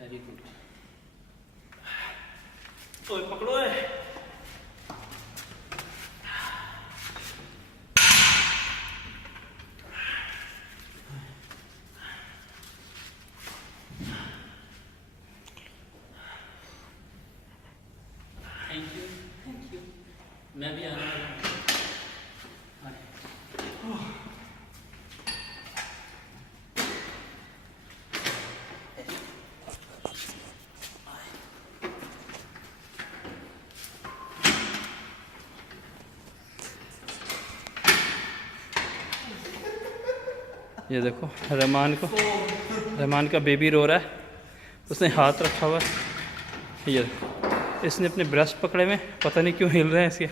Very good. ओए पकड़ो है। Thank you thank you. मैं भी आने वाला हूँ। ये देखो रहमान का बेबी रो रहा है, उसने हाथ रखा हुआ है। ये इसने अपने ब्रश पकड़े में, पता नहीं क्यों हिल रहे हैं इसके।